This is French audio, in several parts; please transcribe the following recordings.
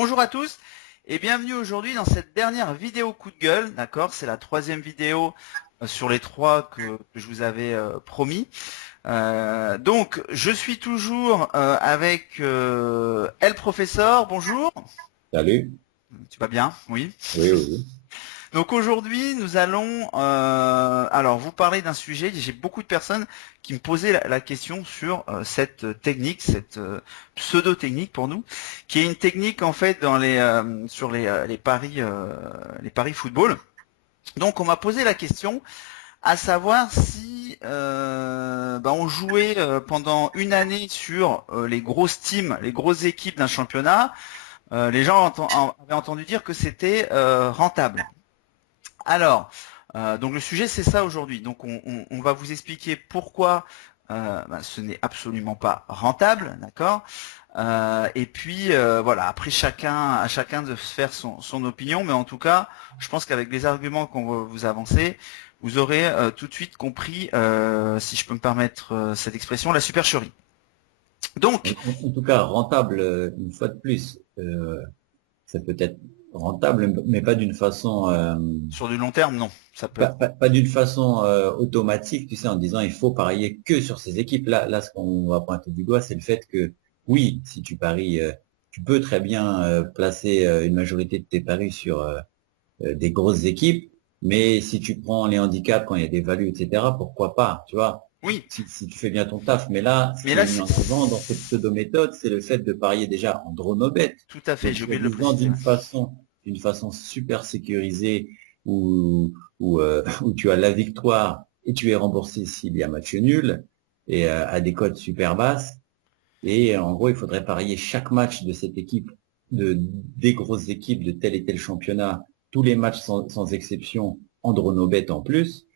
Bonjour à tous et bienvenue aujourd'hui dans cette dernière vidéo coup de gueule, d'accord? C'est la troisième vidéo sur les trois que je vous avais promis. Donc, je suis toujours avec El Professeur, bonjour. Salut. Tu vas bien? Oui. Oui, oui. Donc aujourd'hui, nous allons alors vous parler d'un sujet. J'ai beaucoup de personnes qui me posaient la question sur cette technique, cette pseudo-technique pour nous, qui est une technique en fait dans sur les paris football. Donc on m'a posé la question à savoir si on jouait pendant une année sur les grosses teams, les grosses équipes d'un championnat. Les gens avaient entendu dire que c'était rentable. Alors, donc le sujet c'est ça aujourd'hui. Donc on va vous expliquer pourquoi ce n'est absolument pas rentable, d'accord. Et puis voilà, après à chacun de se faire son opinion, mais en tout cas, je pense qu'avec les arguments qu'on va vous avancer, vous aurez tout de suite compris, si je peux me permettre cette expression, la supercherie. Donc, En tout cas, rentable, une fois de plus, ça peut être rentable, mais pas d'une façon, sur du long terme, non, ça peut. pas d'une façon automatique, tu sais, en disant il faut parier que sur ces équipes. Là, ce qu'on va pointer du doigt, c'est le fait que, oui, si tu paries, tu peux très bien placer une majorité de tes paris sur des grosses équipes, mais si tu prends les handicaps quand il y a des values, etc., pourquoi pas, tu vois? Oui, Si tu fais bien ton taf. Mais là, ce mais qui là est mis en avant dans cette pseudo-méthode, c'est le fait de parier déjà en draw no bet. tout à fait, Donc, j'ai oublié de le soi-disant préciser. Ouais. d'une façon super sécurisée où où tu as la victoire et tu es remboursé s'il y a match nul et à des cotes super basses. Et en gros, il faudrait parier chaque match de cette équipe, des grosses équipes de tel et tel championnat, tous les matchs sans exception en draw no bet en plus.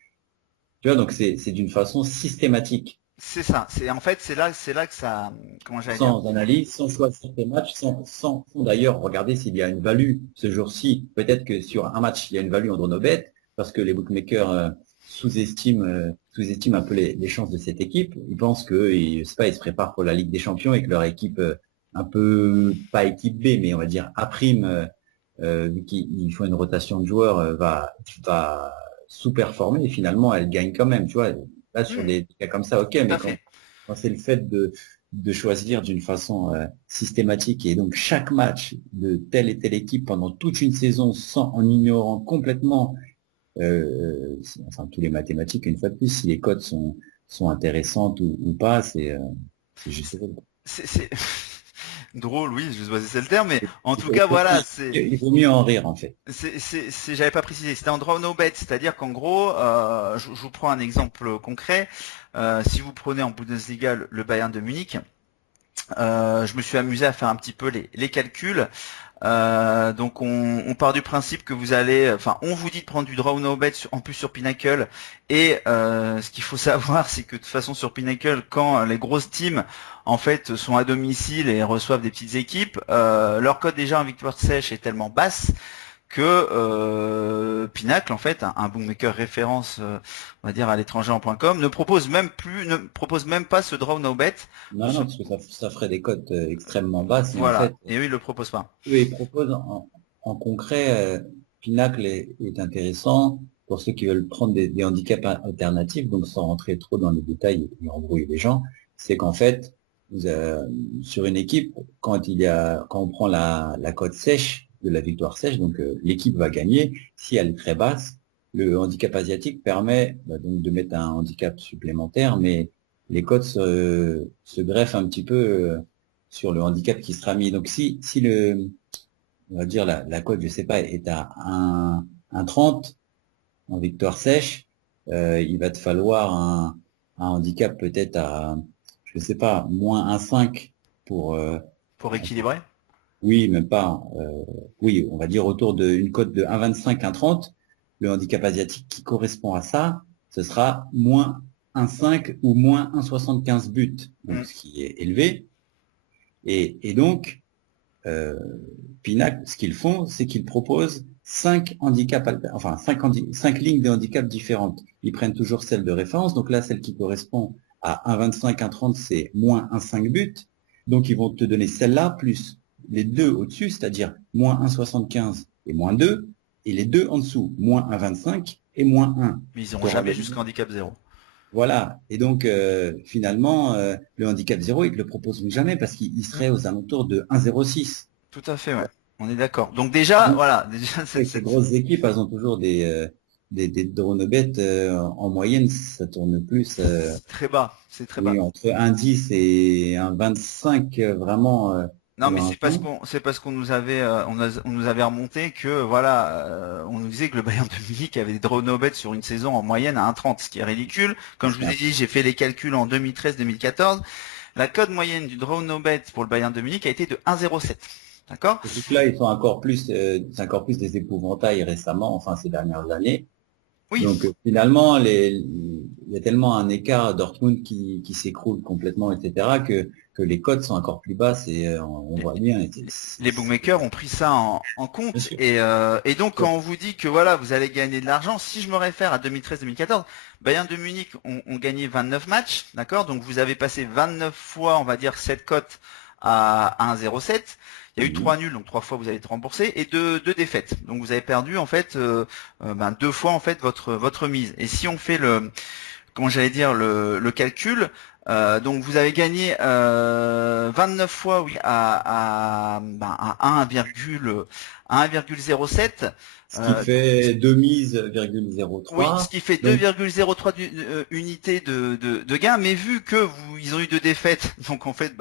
Tu vois, donc c'est d'une façon systématique, C'est ça. C'est en fait c'est là que ça, comment j'allais dire. sans analyse, sans choisir tes matchs, sans d'ailleurs regarder s'il y a une value ce jour-ci. Peut-être que sur un match, il y a une value en no bet, parce que les bookmakers sous-estiment un peu les chances de cette équipe. Ils pensent que, je sais pas, ils se préparent pour la Ligue des Champions et que leur équipe, un peu, pas équipe B, mais on va dire A prime, vu qu'ils font une rotation de joueurs, va sous-performer et finalement elle gagne quand même. Tu vois, là sur Hmm, des cas comme ça, ok, tout mais à fait. quand c'est le fait de choisir d'une façon systématique et donc chaque match de telle et telle équipe pendant toute une saison en ignorant complètement enfin tous les mathématiques une fois de plus si les codes sont intéressantes ou pas, c'est juste drôle. C'est drôle, oui, je sais pas si c'est le terme, mais en Il tout faut, cas, voilà, c'est, il vaut mieux en rire en fait. j'avais pas précisé, c'était en draw no bet, c'est-à-dire qu'en gros, je vous prends un exemple concret. Si vous prenez en Bundesliga le Bayern de Munich, je me suis amusé à faire un petit peu les calculs. Donc on part du principe que vous allez, enfin on vous dit de prendre du draw no bet en plus sur Pinnacle, et ce qu'il faut savoir c'est que de toute façon sur Pinnacle, quand les grosses teams en fait sont à domicile et reçoivent des petites équipes, leur cote déjà en victoire sèche est tellement basse que Pinacle, en fait, un bookmaker référence, on va dire à l'étranger en .com, ne propose même pas ce draw no bet. Non, non, parce que ça ferait des cotes extrêmement basses et en Voilà, fait et eux ils le proposent pas. eux, ils proposent en concret, Pinacle est intéressant pour ceux qui veulent prendre des handicaps alternatifs, donc sans rentrer trop dans les détails et embrouiller les gens. C'est qu'en fait, sur une équipe, quand on prend la cote sèche de la victoire sèche, donc l'équipe va gagner. Si elle est très basse, le handicap asiatique permet donc de mettre un handicap supplémentaire, mais les cotes se greffent un petit peu sur le handicap qui sera mis. Donc si on va dire la cote, je sais pas, est à 1,30 en victoire sèche, il va te falloir un handicap peut-être à, je sais pas, moins 1,5 pour, Pour équilibrer. oui, même pas, oui, on va dire autour d'une cote de 1,25, 1,30. Le handicap asiatique qui correspond à ça, ce sera moins 1,5 ou moins 1,75 buts, donc Mm. ce qui est élevé. Et donc, euh, Pinac, ce qu'ils font, c'est qu'ils proposent cinq lignes de handicap différentes. Ils prennent toujours celle de référence. Donc là, celle qui correspond à 1,25, 1,30, c'est moins 1,5 but. Donc ils vont te donner celle-là plus les deux au-dessus, c'est-à-dire moins 1,75 et moins 2, et les deux en dessous, moins 1,25 et moins 1. Mais ils n'iront jamais jusqu'à handicap 0. Voilà. Et donc, finalement, le handicap 0, ils ne te le proposeront jamais parce qu'il serait aux alentours de 1,06. Tout à fait, ouais. On est d'accord. Donc déjà, voilà. Déjà, Avec ces grosses équipes, elles ont toujours des draw no bet, en moyenne, ça tourne plus. C'est très bas. C'est très Oui, bas. entre 1,10 et 1,25, vraiment. Non, mais pour l'instant. c'est parce qu'on nous avait on nous avait remonté que voilà, on nous disait que le Bayern de Munich avait des draw no bet sur une saison en moyenne à 1,30, ce qui est ridicule. Comme je vous ai dit, j'ai fait les calculs en 2013-2014. La cote moyenne du draw no bet pour le Bayern de Munich a été de 1,07. D'accord? Et là, ils sont encore plus, c'est encore plus des épouvantails récemment, enfin ces dernières années. Oui. Donc finalement, il y a tellement un écart Dortmund qui s'écroule complètement, etc., que les cotes sont encore plus basses et on voit bien. Les bookmakers ont pris ça en compte et donc quand on vous dit que voilà vous allez gagner de l'argent, si je me réfère à 2013-2014, Bayern de Munich ont gagné 29 matchs, d'accord, donc vous avez passé 29 fois on va dire cette cote à 1,07. Il y a eu 3 nuls, donc 3 fois vous avez été remboursé, et deux défaites. Donc vous avez perdu en fait 2 fois en fait votre mise. Et si on fait comment j'allais dire le calcul, donc vous avez gagné 29 fois oui à 1,07. Ce qui fait 2 mises, 0,03. Oui, ce qui fait 2,03 unités de gain, mais vu que ils ont eu 2 défaites, donc en fait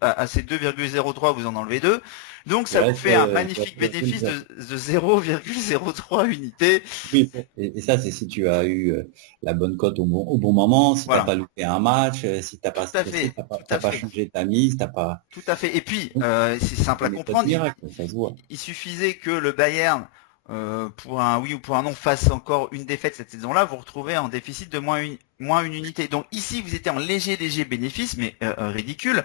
à ces 2,03 vous en enlevez 2, donc ça vous fait un magnifique bénéfice de 0,03 unités. Oui, et ça c'est si tu as eu la bonne cote au bon moment, si tu n'as pas loupé un match, si tu n'as pas stressé, t'as pas changé ta mise, t'as pas... Tout à fait. Et puis, c'est simple à comprendre, il suffisait que le Bayern pour un oui ou pour un non fasse encore une défaite cette saison-là, vous retrouvez en déficit de moins une unité. Donc ici, vous étiez en léger bénéfice, mais ridicule.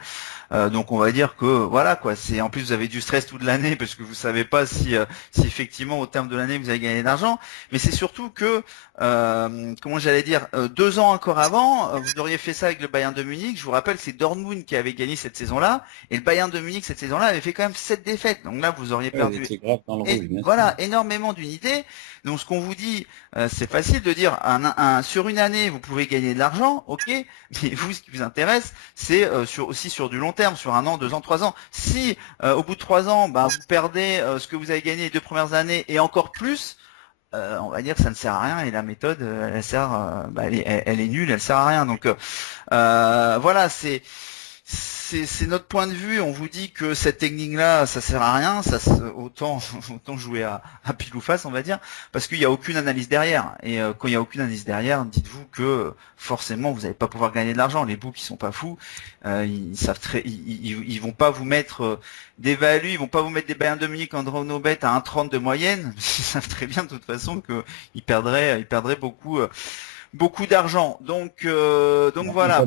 Donc on va dire que voilà quoi. C'est en plus vous avez du stress toute l'année parce que vous savez pas si effectivement au terme de l'année vous allez gagner de l'argent. Mais c'est surtout que comment j'allais dire 2 ans encore avant, vous auriez fait ça avec le Bayern de Munich. Je vous rappelle, c'est Dortmund qui avait gagné cette saison-là et le Bayern de Munich cette saison-là avait fait quand même 7 défaites. Donc là, vous auriez perdu énormément d'unités. Donc ce qu'on vous dit, c'est facile de dire sur une année vous pouvez gagner de l'argent, ok, mais vous ce qui vous intéresse c'est aussi sur du long terme, sur 1 an, 2 ans, 3 ans. Si au bout de 3 ans vous perdez ce que vous avez gagné les 2 premières années et encore plus, on va dire que ça ne sert à rien et la méthode elle sert, elle est nulle, elle sert à rien. Donc voilà, c'est notre point de vue. On vous dit que cette technique-là, ça sert à rien, autant jouer à pile ou face, on va dire, parce qu'il n'y a aucune analyse derrière. Et quand il n'y a aucune analyse derrière, dites-vous que forcément vous n'allez pas pouvoir gagner de l'argent. Les books, ils sont pas fous, ils savent ils vont pas vous mettre des values, ils vont pas vous mettre des Bayern de Munich en draw no bet à 1,30 de moyenne. Ils savent très bien de toute façon que ils perdraient beaucoup d'argent. Donc voilà.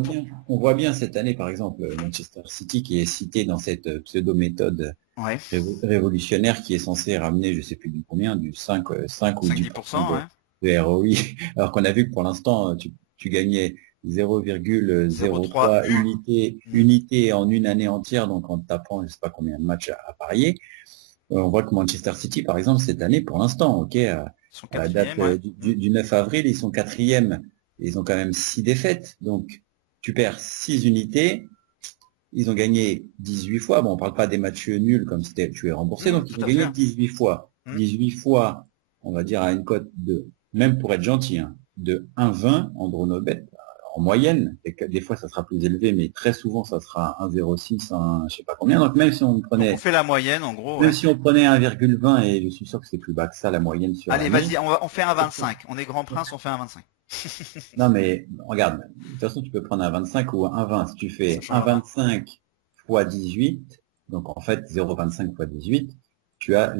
On voit bien cette année, par exemple, Manchester City qui est cité dans cette pseudo-méthode révolutionnaire qui est censée ramener, je sais plus du combien, du 5 ou 10% de ROI. Alors qu'on a vu que pour l'instant, tu gagnais 0,03 unités en une année entière, donc en tapant, je sais pas combien de matchs à parier. On voit que Manchester City, par exemple, cette année, pour l'instant, ok, à la date du 9 avril, ils sont 4e. Ils ont quand même 6 défaites. Donc, tu perds 6 unités. Ils ont gagné 18 fois. Bon, on parle pas des matchs nuls comme si tu es remboursé. Donc, ils ont gagné 18 fois. 18 fois, on va dire à une cote de, même pour être gentil, de 1,20 en draw no bet. En moyenne, des fois ça sera plus élevé, mais très souvent ça sera 1,06, je sais pas combien. Donc même si on prenait... Donc on fait la moyenne en gros. Même si on prenait 1,20, et je suis sûr que c'est plus bas que ça la moyenne sur... Allez, vas-y, on fait 1,25. On est grand prince, on fait 1,25. Non mais regarde, de toute façon tu peux prendre 1,25 ou 1,20. Si tu fais 1,25 fois 18, donc en fait 0,25 fois 18, tu as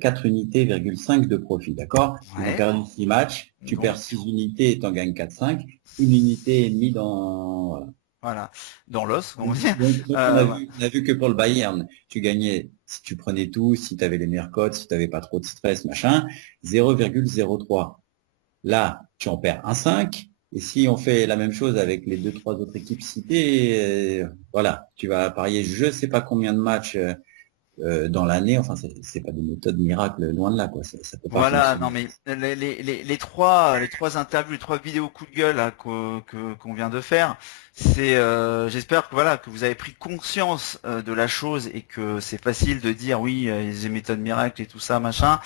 4 unités,5 de profit, d'accord? Tu as perdu 6 matchs, tu perds 6 unités et tu en gagnes 4,5, 1 unité et demie dans... Voilà, dans l'os, on va dire. Donc, on a vu que pour le Bayern, tu gagnais, si tu prenais tout, si tu avais les meilleures cotes, si tu n'avais pas trop de stress, machin, 0,03. Là, tu en perds 1,5. Et si on fait la même chose avec les 2-3 autres équipes citées, voilà, tu vas parier je sais pas combien de matchs dans l'année. Enfin, c'est pas des méthodes miracles, loin de là, quoi. Ça peut pas Voilà, fonctionner. non mais les trois interviews, les trois vidéos coup de gueule là, qu'on vient de faire, c'est j'espère que voilà que vous avez pris conscience de la chose et que c'est facile de dire oui les méthodes miracles et tout ça machin,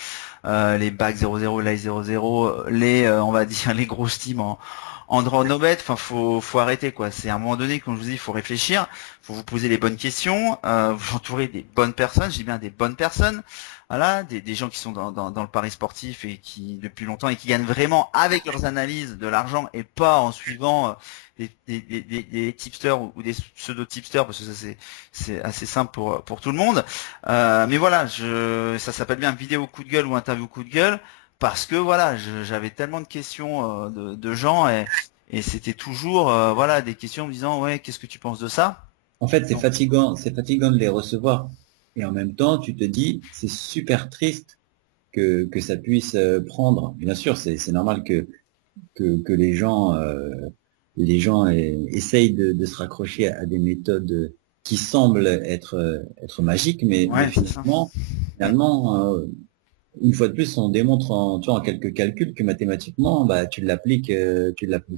les bacs 00, live 00, les on va dire les grosses teams en draw no bet, enfin faut arrêter quoi. C'est à un moment donné, comme je vous dis, il faut réfléchir, faut vous poser les bonnes questions, vous entourer des bonnes personnes, je dis bien des bonnes personnes. Voilà, des gens qui sont dans le pari sportif et qui depuis longtemps et qui gagnent vraiment avec leurs analyses de l'argent et pas en suivant des tipsters ou des pseudo-tipsters parce que ça c'est assez simple pour tout le monde. Mais voilà, ça s'appelle bien vidéo coup de gueule ou interview coup de gueule parce que voilà, j'avais tellement de questions de gens et c'était toujours voilà des questions me disant ouais qu'est-ce que tu penses de ça? En fait, Donc c'est fatigant de les recevoir. Et en même temps, tu te dis, c'est super triste que ça puisse prendre. Bien sûr, c'est normal que les gens essayent de se raccrocher à des méthodes qui semblent être magiques, mais ouais c'est ça. finalement, une fois de plus, on démontre tu vois, en quelques calculs que mathématiquement, bah, tu l'appliques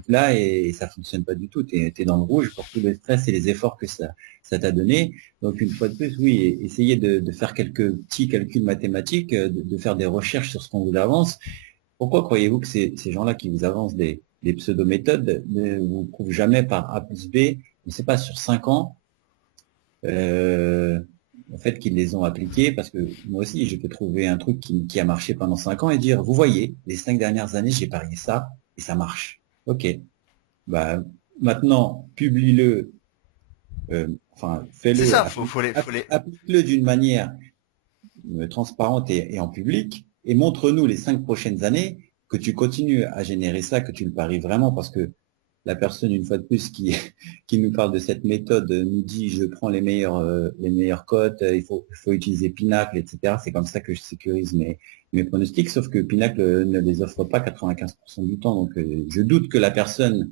là et ça fonctionne pas du tout. Tu es, dans le rouge pour tout le stress et les efforts que ça t'a donné. Donc, une fois de plus, oui, essayez de faire quelques petits calculs mathématiques, de faire des recherches sur ce qu'on vous avance. Pourquoi croyez-vous que ces gens-là qui vous avancent des pseudo-méthodes ne vous prouvent jamais par A plus B, je ne sais pas, sur 5 ans, euh, en fait, qu'ils les ont appliqués, parce que moi aussi, je peux trouver un truc qui a marché pendant 5 ans et dire, vous voyez, les 5 dernières années, j'ai parié ça et ça marche. Ok, bah maintenant, publie-le, enfin, C'est fais-le, ça, faut les. applique-le d'une manière transparente et en public, et montre-nous les 5 prochaines années que tu continues à générer ça, que tu le paries vraiment, parce que la personne, une fois de plus, qui nous parle de cette méthode, nous dit je prends les meilleures cotes, il faut utiliser Pinacle, etc. C'est comme ça que je sécurise mes pronostics, sauf que Pinacle ne les offre pas 95% du temps. Donc je doute que la personne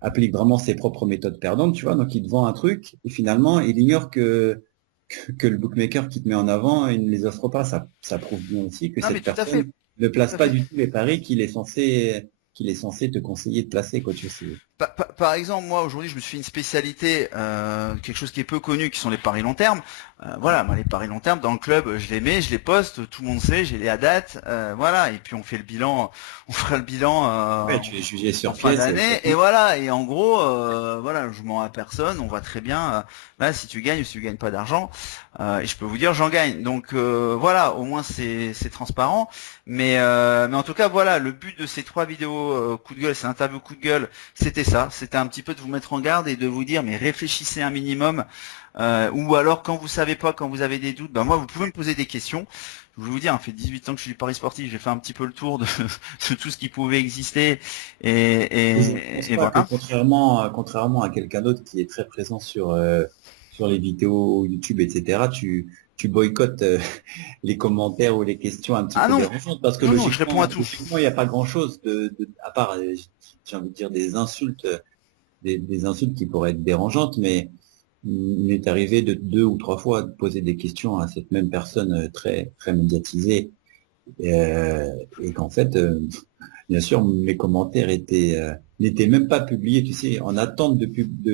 applique vraiment ses propres méthodes perdantes, tu vois. Donc il te vend un truc et finalement il ignore que le bookmaker qui te met en avant, il ne les offre pas. Ça prouve bien aussi que Non mais cette tout à fait, personne ne tout place à pas fait. du tout les paris qu'il est censé te conseiller de placer, quoi. Tu sais. Par exemple, moi aujourd'hui, je me suis fait une spécialité, quelque chose qui est peu connu, qui sont les paris long terme. Voilà, moi les paris long terme dans le club, je les mets, je les poste, tout le monde sait, j'ai les à date, voilà. Et puis on fait le bilan, on fera le bilan Ouais, tu es jugé en sur fin pièce. d'année. Et voilà. Et en gros, voilà, je mens à personne. On voit très bien là si tu gagnes ou si tu gagnes pas d'argent. Et je peux vous dire, j'en gagne. Donc voilà, au moins c'est transparent. Mais en tout cas, voilà, le but de ces trois vidéos coup de gueule, c'est interview coup de gueule. C'était ça, c'était un petit peu de vous mettre en garde et de vous dire mais réfléchissez un minimum, ou alors quand vous savez pas, quand vous avez des doutes, ben moi vous pouvez me poser des questions. Je vais vous dire, ça fait 18 ans que je suis du Paris sportif, j'ai fait un petit peu le tour de, de tout ce qui pouvait exister et, Et je ne pense et pas que voilà. contrairement à quelqu'un d'autre qui est très présent sur les vidéos YouTube, etc., tu boycottes les commentaires ou les questions un petit Ah peu non, dérangeantes parce que non, non, je réponds à tout. logiquement, il n'y a pas grand-chose à part, j'ai envie de dire, des insultes, des insultes qui pourraient être dérangeantes, mais il m'est arrivé de 2 ou 3 fois de poser des questions à cette même personne très, très médiatisée et qu'en fait, bien sûr, mes commentaires n'étaient même pas publiés, tu sais, en attente de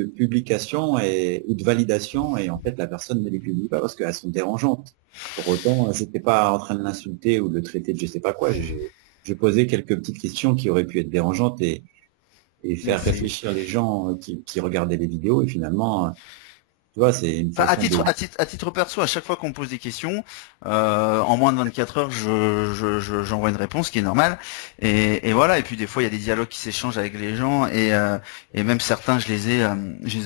publication ou de validation, et en fait, la personne ne les publie pas parce qu'elles sont dérangeantes. Pour autant, c'était pas en train de l'insulter ou de le traiter de je sais pas quoi. Je posais quelques petites questions qui auraient pu être dérangeantes et Mais faire c'est, réfléchir les gens qui regardaient les vidéos, et finalement, tu vois, c'est une enfin, façon de... à titre perso, à chaque fois qu'on me pose des questions, en moins de 24 heures, j'envoie une réponse qui est normale. Et voilà. Et puis des fois, il y a des dialogues qui s'échangent avec les gens et même certains, je les ai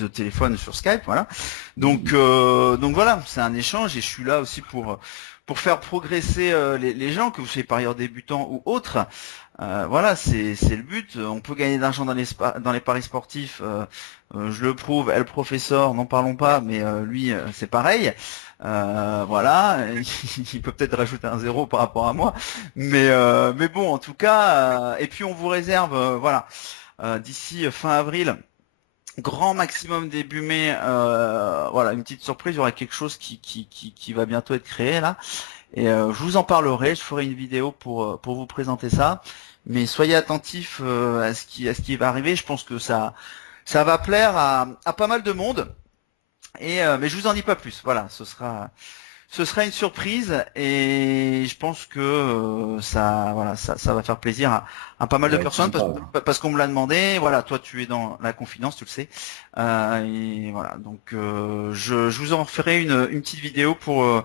au téléphone sur Skype. Voilà. Donc voilà, c'est un échange et je suis là aussi pour faire progresser les gens, que vous soyez parieurs débutants ou autres. Voilà, c'est le but. On peut gagner d'argent dans les paris sportifs. Je le prouve. El Professeur, n'en parlons pas, mais lui, c'est pareil. Voilà, il peut peut-être rajouter un zéro par rapport à moi, mais bon, en tout cas. Et puis on vous réserve, voilà, d'ici fin avril. grand maximum début mai, voilà, une petite surprise, il y aura quelque chose qui va bientôt être créé là. Et je vous en parlerai, je ferai une vidéo pour vous présenter ça. Mais soyez attentifs à ce qui va arriver. Je pense que ça va plaire à pas mal de monde. Et mais je vous en dis pas plus. Voilà, ce sera une surprise et je pense que ça va faire plaisir à pas mal Ça de va être personnes sympa, ouais. parce qu'on me l'a demandé. Voilà, toi tu es dans la confidence, tu le sais. Et voilà, donc je vous en ferai une petite vidéo pour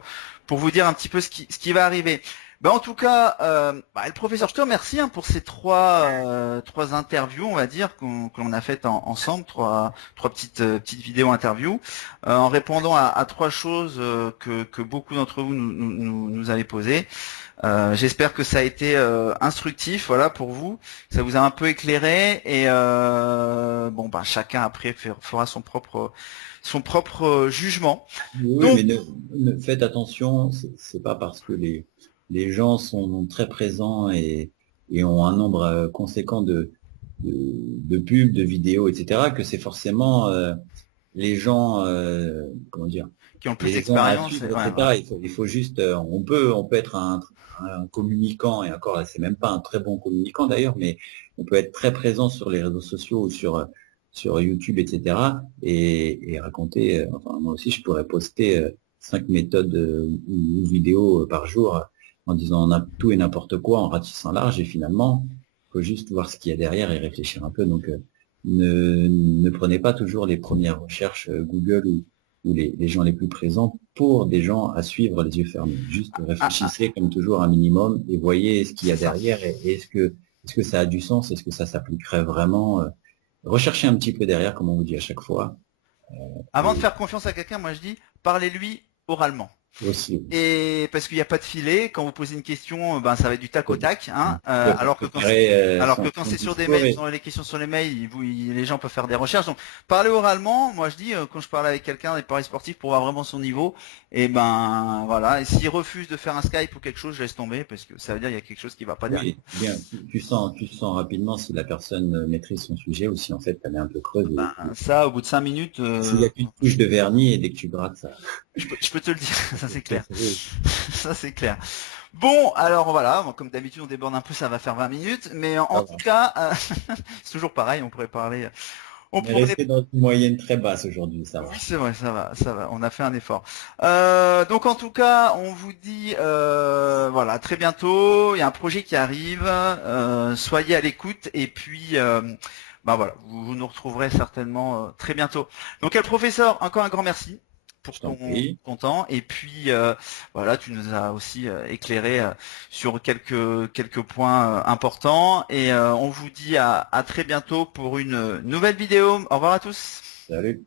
vous dire un petit peu ce qui va arriver. Ben, en tout cas, le professeur, je te remercie pour ces trois interviews, on va dire, que l'on a faites ensemble, trois petites vidéos interviews, en répondant à trois choses que beaucoup d'entre vous nous avez posées. J'espère que ça a été instructif, voilà, pour vous. Ça vous a un peu éclairé et chacun après fera son propre jugement. Oui, Donc, mais faites attention, c'est pas parce que les gens sont très présents et ont un nombre conséquent de pubs, de vidéos, etc., que c'est forcément les gens, comment dire, qui ont le plus les gens à d'expérience, suivre, ouais, voilà. etc. Il faut juste, on peut être un communicant, et encore là, c'est même pas un très bon communicant d'ailleurs, mais on peut être très présent sur les réseaux sociaux ou sur YouTube, etc. Et raconter, enfin moi aussi je pourrais poster 5 méthodes ou vidéos par jour en disant tout et n'importe quoi, en ratissant large, et finalement, il faut juste voir ce qu'il y a derrière et réfléchir un peu. Donc ne prenez pas toujours les premières recherches Google ou les gens les plus présents pour des gens à suivre les yeux fermés. Juste Ah, ah, réfléchissez comme toujours un minimum et voyez ce qu'il y a c'est ça. derrière et est-ce que ça a du sens, est-ce que ça s'appliquerait vraiment. Recherchez un petit peu derrière, comme on vous dit à chaque fois. Avant de Et faire confiance à quelqu'un, moi je dis, parlez-lui oralement. aussi, Et parce qu'il n'y a pas de filet, quand vous posez une question, ben ça va être du tac au tac, hein. il faut Alors que quand c'est préparer alors que son, quand son c'est sur des discours. mails, sur les questions sur les mails, les gens peuvent faire des recherches. Donc parler oralement, moi je dis quand je parle avec quelqu'un des paris sportifs pour voir vraiment son niveau, et ben voilà. Et s'il refuse de faire un Skype ou quelque chose, je laisse tomber parce que ça veut dire qu'il y a quelque chose qui va pas derrière. Oui, bien, tu sens rapidement si la personne maîtrise son sujet ou si en fait elle est un peu creuse. Ben ça, au bout de 5 minutes, S'il n'y a qu'une couche de vernis et dès que tu grattes ça. je peux te le dire, ça c'est clair. Oui, Ça c'est clair. Bon, alors voilà, bon, comme d'habitude on déborde un peu, ça va faire 20 minutes, mais en ça tout va. cas, c'est toujours pareil, on pourrait parler, on On est pourrait, resté dans une moyenne très basse aujourd'hui, ça oui va. c'est vrai, ça va, on a fait un effort. Donc en tout cas, on vous dit, voilà, à très bientôt, il y a un projet qui arrive, soyez à l'écoute, et puis, voilà, vous nous retrouverez certainement très bientôt. Donc le professeur, encore un grand merci Je pour t'en ton, prie. ton temps et puis voilà, tu nous as aussi éclairé sur quelques points importants et on vous dit à très bientôt pour une nouvelle vidéo. Au revoir à tous. Salut.